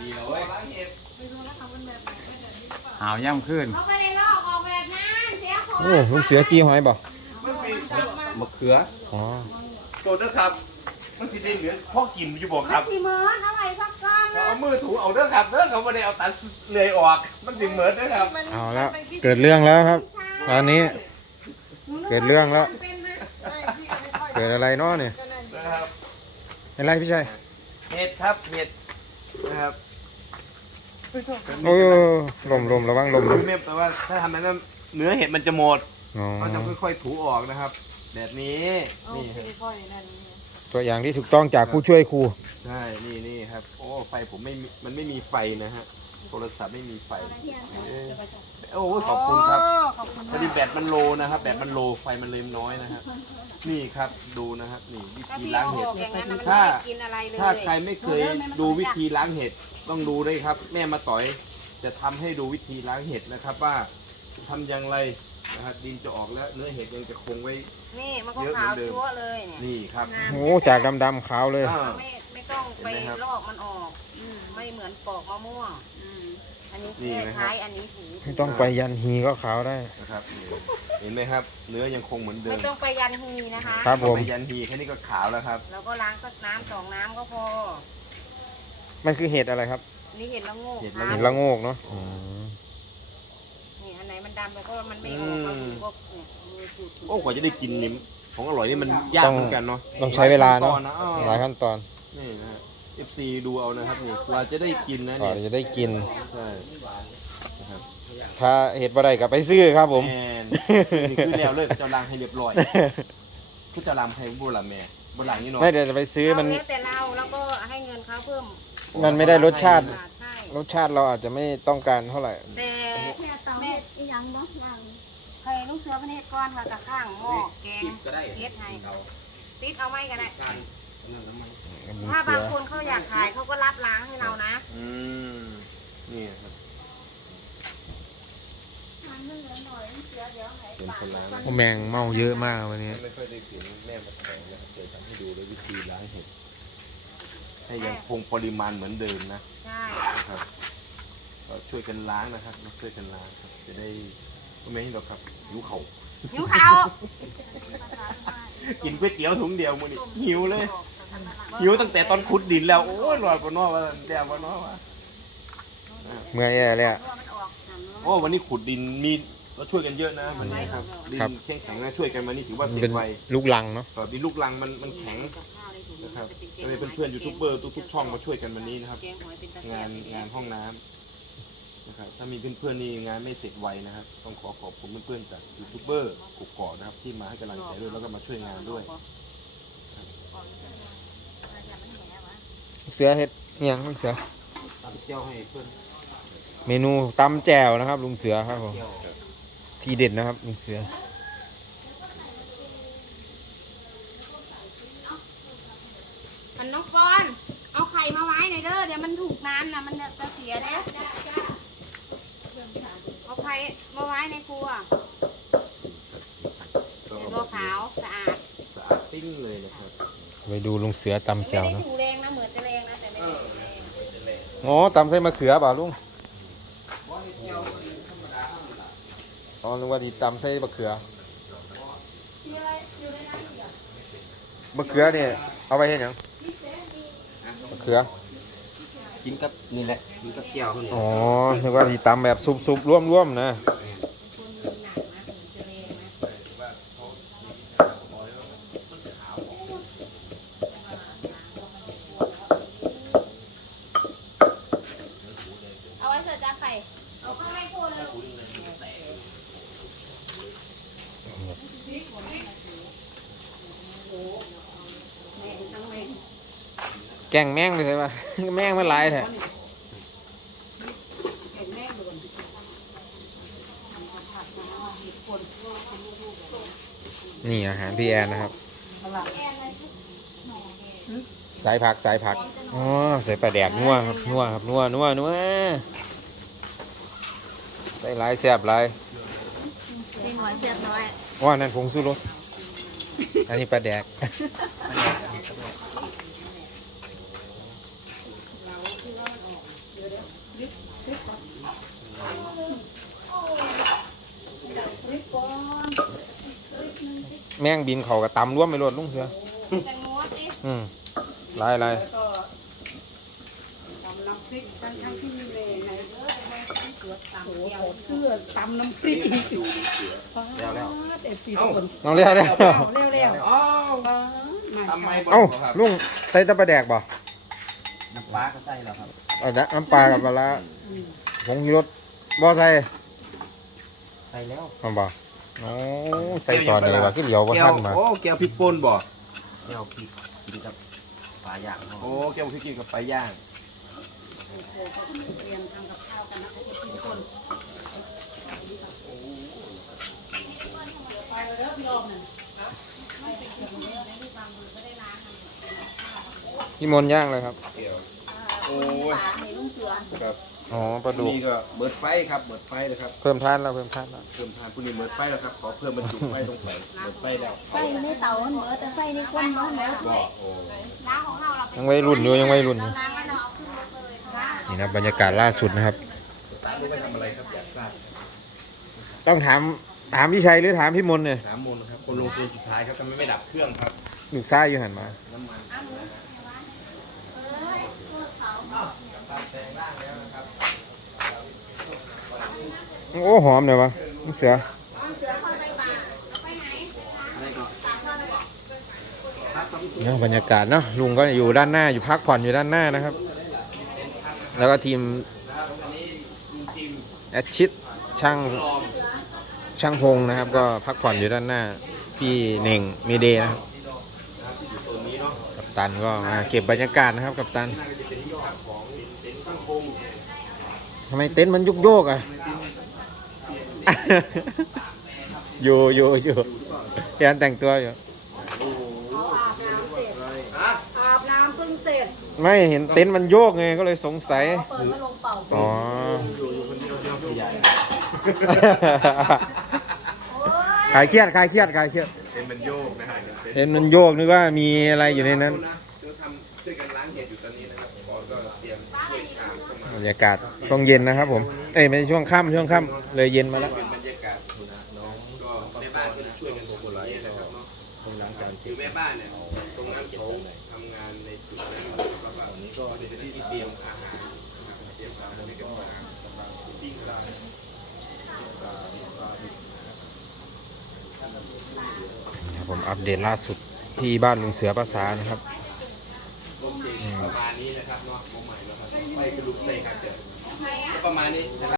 ดีแล้วเว้ยหาวย่ำขึ้นเขาไม่ได้ลอกออกแบบนั้นเสียของโอ้ลุงเสือจีหอยบ่มันสิมะเขืออ๋อตัวเด้อครับ มันสิได้เหลือพ่อกินอยู่บ่ครับสีเหมือนเอาไว้สักก้อนนะเอามือถูเอาเด้อครับเด้อเขาไม่ได้เอาตัดเลื่อยออก มันสิเหมือนเด้อครับเอาแล้วเกิดเรื่องแล้วครับ ตอนนี้ เกิดเรื่องแล้วเป็นไหมเกิดอะไรเนาะเนี่ยนะครับอะไรพี่ชัยเห็ดครับเห็ด นะครับโอ้ยลมลมระวังลมดูนะเมมแต่ว่าถ้าทำนั้นเนื้อเห็ดมันจะหมดอ๋อก็จะค่อยๆถูออกนะครับ แบบนี้นี่ครับตัวอย่างที่ถูกต้องจากผู้ช่วยครูใช่นี่นี่ครับ โอ้ไฟผมไม่มีมันไม่มีไฟนะฮะ โทรศัพท์ไม่มีไฟเออโอ้ขอบคุณครับขอบคุณพอดีแบตมันโลนะครับแบตมันโลไฟมันเลยน้อยนะครับนี่ครับดูนะครับนี่วิถ้าธีพี่ล้างเอาเห็อดอกอย่างนั้นน่ะมันถ้าไม่กินอะไรเลยถ้าใครไม่เคยดูวิธีล้างเห็ดต้องดูด้วยครับ แม่มาต่อยจะทำให้ดูวิธีล้างเห็ดนะครับ ว่าทำอย่างไรนะครับดินจะออกแล้วเนื้อเห็ดยังจะคงไว้ นี่มันก็ขาวจั๊วเลยเนี่ยนี่ครับโอ้จากดำดำๆขาวเลย อ่าไม่ไม่ ต้องไปเห็นไหมครับลอกมันออก อืมไม่เหมือนปอกมะม่วง อืมอันนี้นี่แค่นะครับท้ายอันนี้ถูไม่ต้องไปยันฮีก็ขาวได้ นะครับนี่เห็นไหมครับ เนื้อยังคงเหมือนเดิไม่มต้องไปยันฮีนะคะครับผมไปยันทีแค่นี้ก็ขาวแล้วครับเราก็ล้างสักน้ำสองน้ำก็พอ มันคือเห็ดอะไรครับนี่เห็นละโงกเห็นครัละบเห็ดละโงกเนาะอ๋อนี่อันไหนมันดำเราก็มันไม่ออกเราถูกก็เนี่ยมือถูกโอ้กว่าจะได้กินนี่ของอร่อยนี่มันยากเหมือนกันเนาะต้องใช้เวลาเนาะหยขั้ตออ้อหลายขั้นตอน นี่นะฮะ FC ดูเอานะครับนี่กว่าจะได้กินนะก่อเนี่ยนจะได้กิน ใช่นะครับถ้าเห็ดบ่ได้ก็ไปซื้อครับผม แมนนี่คือแล้วเลยเจ้าลังให้เรียบร้อยคือเจ้าลังให้บุรุษแม่บุรุษนี่เนาะ ไม่เดี๋ยวจะไปซื้อมัน เอาแล้วแต่เราแล้วก็ให้เงินเขาเพิ่มมันไม่ได้รสชาติบาทใช่รสชาติเราอาจจะไม่ต้องการเท่าไหร่ แต่แม่เตาเฮ็ดอีหยังบ่นั่งใครลูกเสือพระเนตรก้อนค่ะกับข้างหม้อแกงเฮ็ดให้ติดเอาไม้กันได้ ถ้าบางคนเขาอยากขายเขาก็รับล้างให้เรานะ อืมนี่ครับ มันเหลือหน่อยเสียเดี๋ยวให้เป็นคนล้าง โอ้แมงเมาเยอะมากวันนี้ ไม่ค่อยได้เสียงแม่มาแข่งนะครับเดี๋ยวทำให้ดูเลยวิธีล้างเห็ด ให้ยังคงปริมาณเหมือนเดิมนะ ใช่นะครับก็ช่วยกันล้างนะครับช่วยกันล้างครับ จะได้ไม่ให้เราครับหิวเขา หิวเขากินก๋วยเตี๋ยวถุงเดียวมื้อนี้หิวเลย หิวตั้งแต่ตอนขุดดินแล้ว โอ้ยรอดกว่านอว่าแดงกว่านอว่าเมื่อยแย่เลยอะ โอ้วันนี้ขุดดินมีเราช่วยกันเยอะนะวันนี้ครับ ดินครับ แข็งแข็งๆนะช่วยกันวันนี้ถือว่ามันเสร็เป็จนไวลูกลังเนาะก็มีลูกลังมันมันแข็งนะครับก็เลยเพื่อนๆยูทูบเบอร์ทุกๆช่องมาช่วยกันวันนี้นะครับแกงหอยเป็นตะงานเกียบงานห้องน้ำ นะครับถ้ามีเพื่อนๆนี่งานไม่เสร็จไวนะครับ ต้องขอขอบคุณเพื่อนๆจากยูทูบเบอร์กุกกอกนะครับที่มาให้กำลังใจด้วยแล้วก็มาช่วยงานด้วย เสือเห็ดเนียงลุงเสือตามเจ้าให้เพื่อนเมนูตำแจ่วนะครับ ลุงเสือครับผมเจ้าทีเด็ดนะครับลุงเสือ อันน้องปอน เอาไข่มาไว้หน่อยเด้อ เดี๋ยวมันถูกน้ำนะมันจะเสียเด้อเอา ไข่มาไว้ในครัวก็เป็นตัวขาวสะอาดสะอาดปิ้งเลยนะครับไปดูลุงเสือตำไม่แจ่วได้เนาะถูแรงนะเหมือนจะแรงนะแต่ไม่ได้ถูแรงอ๋อตำใส่มะเขือเปล่าลุงอ๋อนึกว่าที่ตำใส่มะเขือมะเขือเนี่ยเอาไปเห็นยังมะเขือ กินกับนี่แหละกินกับเกี๊ยวนี่อ๋อนึกว่าที่ตำแบบซุปๆร่วมๆนะเอาไว้เสิร์ฟจ้าไข่เอาข้างในครัวเลยแกงแมงเลยใช่ปะแมงมันหลายแท้เห็นแม่โดนนี่อาหารพี่แอนนะครับ สายผักสายผัก อ๋อใส่ปลาแดกนัวครับนัวครับนัวนัวนัวใส่หลายแซ่บหลายเล็กน้อยเสียน้อยว่านั่นผงสู้รสอันนี้ปลาแดก แมงบินเขากับตำร่วมไม่รดลุงเสืออืมลายลายวนเไม่รอดสื้อตำน้ำพริกเอาแล้วเอาแล้องเลี้ยวเลี้วเรอ้าทำไมบ่เอ้าลุงใส่ตะปะแดกบ่น้ำปลาก็ใส่แล้วครับ อาละน้ำปลากับปลาร้าผงชูรสบ่ใส่ใส่แล้วมาบ่โอ้ใส่ตอนนี้ว่าคือเหลียวบ่แก้ทัวนมาโอ้แก้วพริกป่นบ่แก้วพริกกินกับปลาย่างโอ้แก้วพริกกินกับปลาย่างเตรียมทำกับข้าวกันนะเอฟซีทุกคนไปเลยเด้อพี่ออมน่ะพี่มนต์ย่างเลยครับโอ้ ยปลาให้ลุงเสือครับอ๋อปลาดุกนี่ก็เบิดไฟครับเบิดไฟเลยครับเพิ่มทานแล้วเพิ่มทานแล้วเพิ่มทานผู้นี้เบิดไฟแล้วครับขอเพิ่มบรรจุไฟตรงไหนเบิดไฟแล้วไฟในเตามันเหมือนแต่ไฟในก้นมันเหมือนบ่โอ้น้ำของเราเราเป็นยังวัยรุ่นอยู่ยังวัยรุ่นอยู่น้ำแล้วเราเอาขึ้นรถเลยนะนี่นะบรรยากาศล่าสุดนะครับ ตาลูกไปทำอะไรครับอยากทราบต้องถามถามพี่ชัยหรือถามพี่มนต์เนี่ยถามมนครับคนลงทุนสุดท้ายครับทำไมไม่ดับเครื่องครับ ลูกซ้ายอยู่หันมาน้ำมันตามแปลงร่างแล้วนะครับ โอ้หอมเลยวะลูกเสือเนาะบรรยากาศเนาะลุงก็อยู่ด้านหน้าอยู่พักผ่อนอยู่ด้านหน้านะครับ แล้วก็ทีมนะครับอันนี้ลุงจิมแอดชิดช่างช่างพงนะครับ ก็พักผ่อนอยู่ด้านหน้าพี่เน่งเมเดนะครับนะครับที่อนะกับตันก็มาเก็บบรรยากาศนะครับ กับตัน น่าจะเป็นยอดของเต็นท์ตั้งคง ทำไมเต็นท์มันยุกโยกอะ อยู่อยู่อยู่แกนแต่งตัวอยู่ อาบน้ำเสร็จอะอาบน้ำเพิ่งเสร็จไม่เห็นเต็นท์มันโยกไงก็เลยสงสัย เปิดพัดลมเป่าอ๋ออยู่อยู่คนเดียวเดียวผู้ใหญ่คลายเครียดคลายเครียดคลายเครียดเต็นท์มันโยกนะฮะเต็นท์เห็นมันโยกนึกว่ามีอะไรอยู่ในนั้น เดี๋ยวทำช่วยกันล้างเห็ดอยู่ตอนนี้นะครับบอสก็เตรียมถ้วยชามเข้ามาบรรยากาศ ช่วงเย็นนะครับผม เอ้ยไม่ใช่ช่วงค่ำช่วงค่ำเลยเย็นมาแล้วเป็นบรรยากาศน้องก็แม่บ้านก็ช่วยกันหมดเลยนะครับเนาะคือแม่บ้านเนี่ยตรงนั้นเขาทำงานในจุดนั้นแล้วก็นี้ก็เป็นที่เตรียมอาหารเตรียมอาหารให้กันมาปิ้งปลาครับผมอัปเดตล่าสุดที่บ้านลุงเสือภาษานะครับประมาณนี้นะครับเนาะมองใหม่แล้วครับไปกระลุกใส่ครับเดี๋ยว ประมาณนี้นะครับ